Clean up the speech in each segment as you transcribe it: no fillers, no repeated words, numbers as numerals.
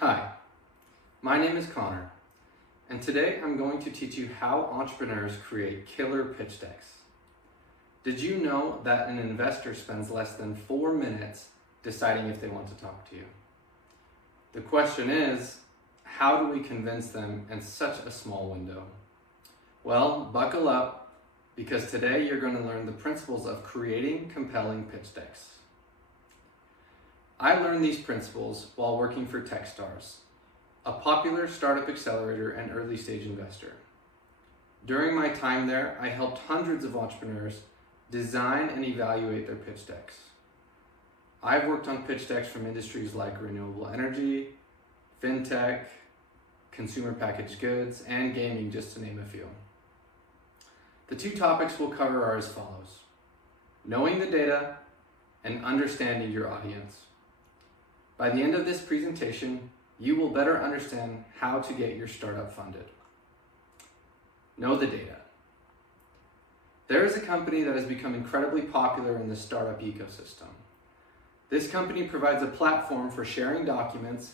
Hi, my name is Connor, and today I'm going to teach you how entrepreneurs create killer pitch decks. Did you know that an investor spends less than 4 minutes deciding if they want to talk to you? The question is, how do we convince them in such a small window? Well, buckle up, because today you're going to learn the principles of creating compelling pitch decks. I learned these principles while working for Techstars, a popular startup accelerator and early stage investor. During my time there, I helped hundreds of entrepreneurs design and evaluate their pitch decks. I've worked on pitch decks from industries like renewable energy, fintech, consumer packaged goods, and gaming, just to name a few. The two topics we'll cover are as follows: knowing the data and understanding your audience. By the end of this presentation, you will better understand how to get your startup funded. Know the data. There is a company that has become incredibly popular in the startup ecosystem. This company provides a platform for sharing documents,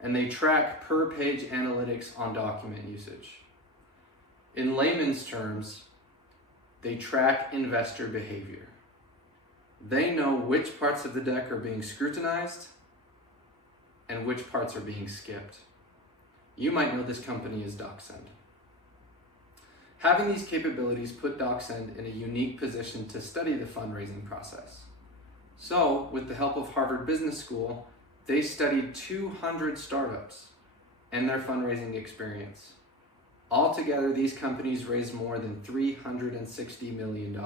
and they track per-page analytics on document usage. In layman's terms, they track investor behavior. They know which parts of the deck are being scrutinized and which parts are being skipped. You might know this company as DocSend. Having these capabilities put DocSend in a unique position to study the fundraising process. So, with the help of Harvard Business School, they studied 200 startups and their fundraising experience. Altogether, these companies raised more than $360 million.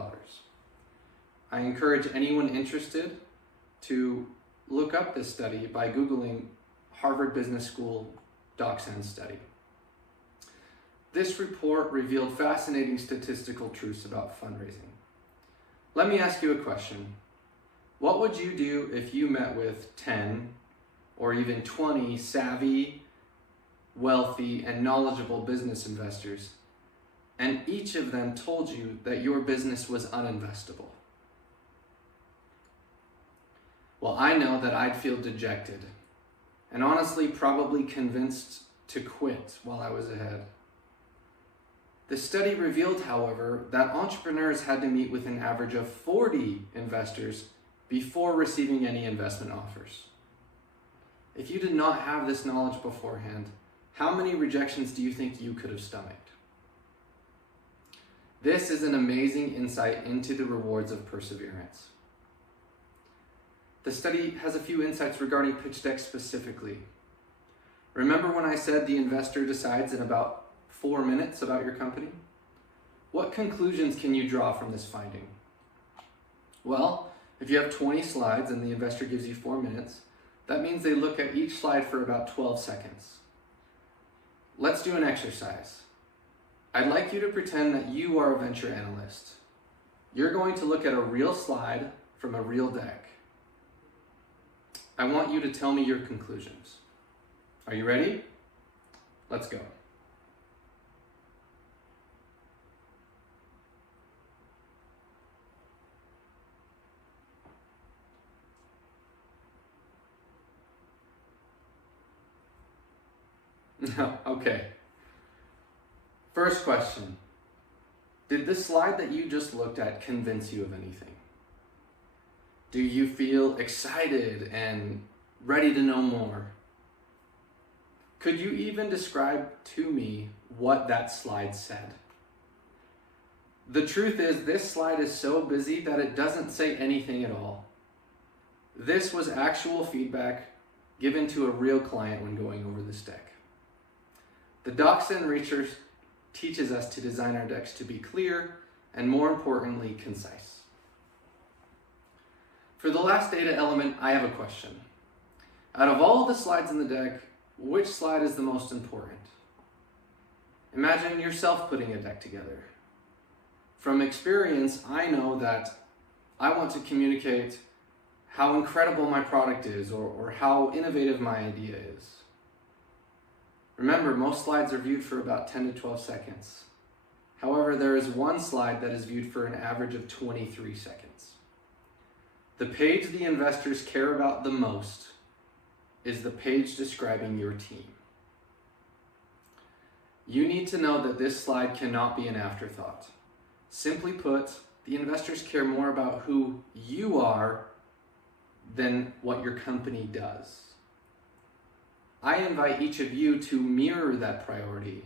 I encourage anyone interested to look up this study by Googling Harvard Business School DocSend study. This report revealed fascinating statistical truths about fundraising. Let me ask you a question. What would you do if you met with 10 or even 20 savvy, wealthy, and knowledgeable business investors, and each of them told you that your business was uninvestable? Well, I know that I'd feel dejected, and honestly probably convinced to quit while I was ahead. The study revealed, however, that entrepreneurs had to meet with an average of 40 investors before receiving any investment offers. If you did not have this knowledge beforehand, how many rejections do you think you could have stomached? This is an amazing insight into the rewards of perseverance. The study has a few insights regarding pitch decks specifically. Remember when I said the investor decides in about 4 minutes about your company? What conclusions can you draw from this finding? Well, if you have 20 slides and the investor gives you 4 minutes, that means they look at each slide for about 12 seconds. Let's do an exercise. I'd like you to pretend that you are a venture analyst. You're going to look at a real slide from a real deck. I want you to tell me your conclusions. Are you ready? Let's go. Okay. First question. Did the slide that you just looked at convince you of anything? Do you feel excited and ready to know more? Could you even describe to me what that slide said? The truth is, this slide is so busy that it doesn't say anything at all. This was actual feedback given to a real client when going over this deck. The DocSend research teaches us to design our decks to be clear and, more importantly, concise. For the last data element, I have a question. Out of all the slides in the deck, which slide is the most important? Imagine yourself putting a deck together. From experience, I know that I want to communicate how incredible my product is or how innovative my idea is. Remember, most slides are viewed for about 10 to 12 seconds. However, there is one slide that is viewed for an average of 23 seconds. The page the investors care about the most is the page describing your team. You need to know that this slide cannot be an afterthought. Simply put, the investors care more about who you are than what your company does. I invite each of you to mirror that priority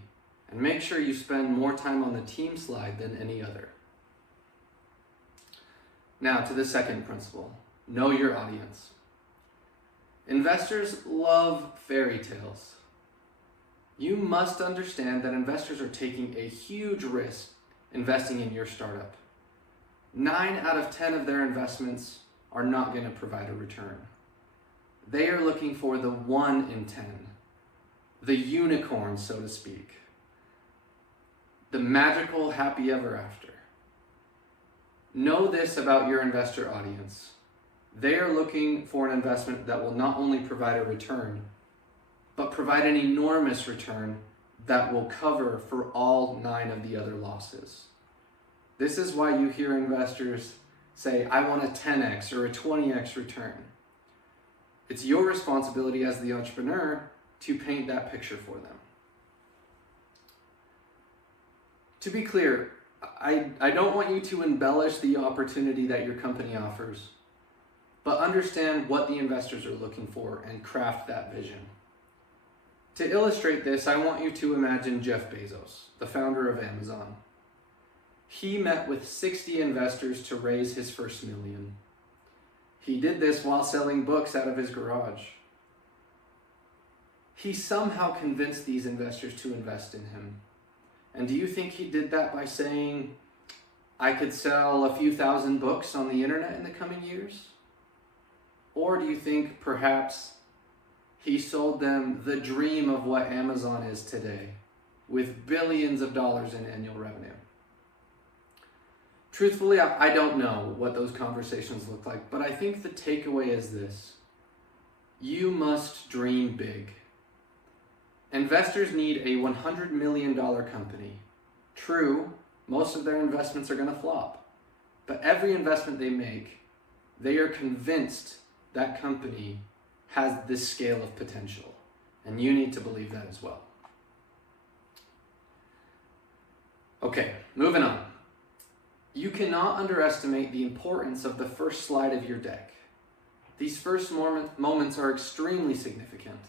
and make sure you spend more time on the team slide than any other. Now to the second principle, know your audience. Investors love fairy tales. You must understand that investors are taking a huge risk investing in your startup. 9 out of 10 of their investments are not going to provide a return. They are looking for the 1 in 10, the unicorn, so to speak, the magical happy ever after. Know this about your investor audience. They are looking for an investment that will not only provide a return, but provide an enormous return that will cover for all 9 of the other losses. This is why you hear investors say, I want a 10x or a 20x return. It's your responsibility as the entrepreneur to paint that picture for them. To be clear, I don't want you to embellish the opportunity that your company offers, but understand what the investors are looking for and craft that vision. To illustrate this, I want you to imagine Jeff Bezos, the founder of Amazon. He met with 60 investors to raise his first $1 million. He did this while selling books out of his garage. He somehow convinced these investors to invest in him. And do you think he did that by saying, I could sell a few thousand books on the internet in the coming years? Or do you think perhaps he sold them the dream of what Amazon is today, with billions of dollars in annual revenue? Truthfully, I don't know what those conversations look like, but I think the takeaway is this. You must dream big. Investors need a $100 million company. True, most of their investments are going to flop, but every investment they make, they are convinced that company has this scale of potential, and you need to believe that as well. Okay, moving on. You cannot underestimate the importance of the first slide of your deck. These first moments are extremely significant.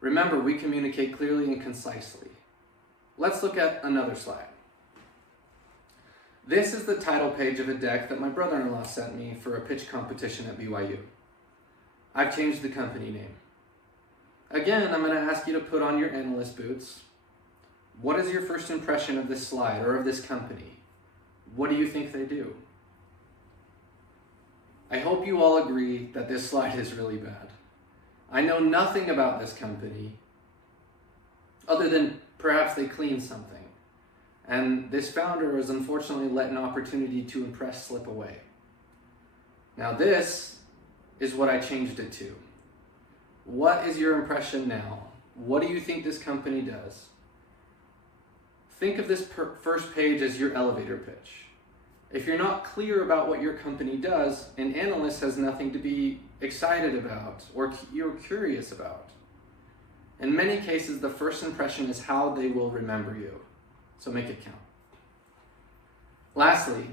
Remember, we communicate clearly and concisely. Let's look at another slide. This is the title page of a deck that my brother-in-law sent me for a pitch competition at BYU. I've changed the company name. Again, I'm going to ask you to put on your analyst boots. What is your first impression of this slide or of this company? What do you think they do? I hope you all agree that this slide is really bad. I know nothing about this company other than perhaps they clean something. And this founder has unfortunately let an opportunity to impress slip away. Now this is what I changed it to. What is your impression now? What do you think this company does? Think of this first page as your elevator pitch. If you're not clear about what your company does, an analyst has nothing to be excited about or you're curious about. In many cases, the first impression is how they will remember you. So make it count. Lastly,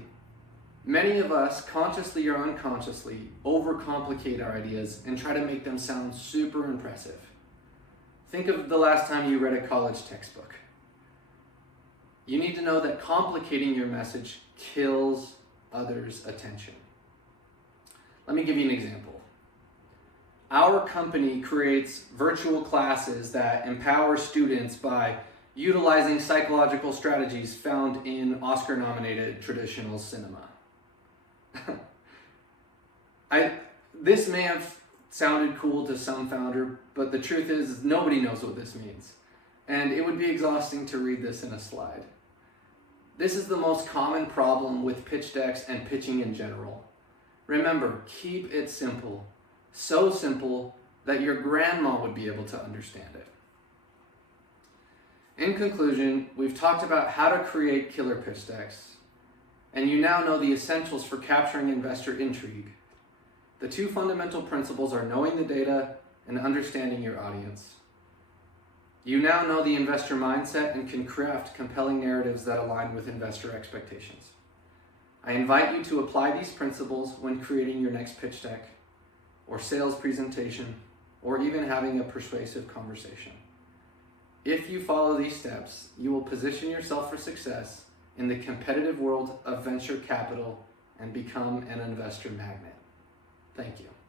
many of us, consciously or unconsciously, overcomplicate our ideas and try to make them sound super impressive. Think of the last time you read a college textbook. You need to know that complicating your message kills others' attention. Let me give you an example. Our company creates virtual classes that empower students by utilizing psychological strategies found in Oscar-nominated traditional cinema. This may have sounded cool to some founder, but the truth is nobody knows what this means. And it would be exhausting to read this in a slide. This is the most common problem with pitch decks and pitching in general. Remember, keep it simple. So simple that your grandma would be able to understand it. In conclusion, we've talked about how to create killer pitch decks, and you now know the essentials for capturing investor intrigue. The two fundamental principles are knowing the data and understanding your audience. You now know the investor mindset and can craft compelling narratives that align with investor expectations. I invite you to apply these principles when creating your next pitch deck, or sales presentation, or even having a persuasive conversation. If you follow these steps, you will position yourself for success in the competitive world of venture capital and become an investor magnet. Thank you.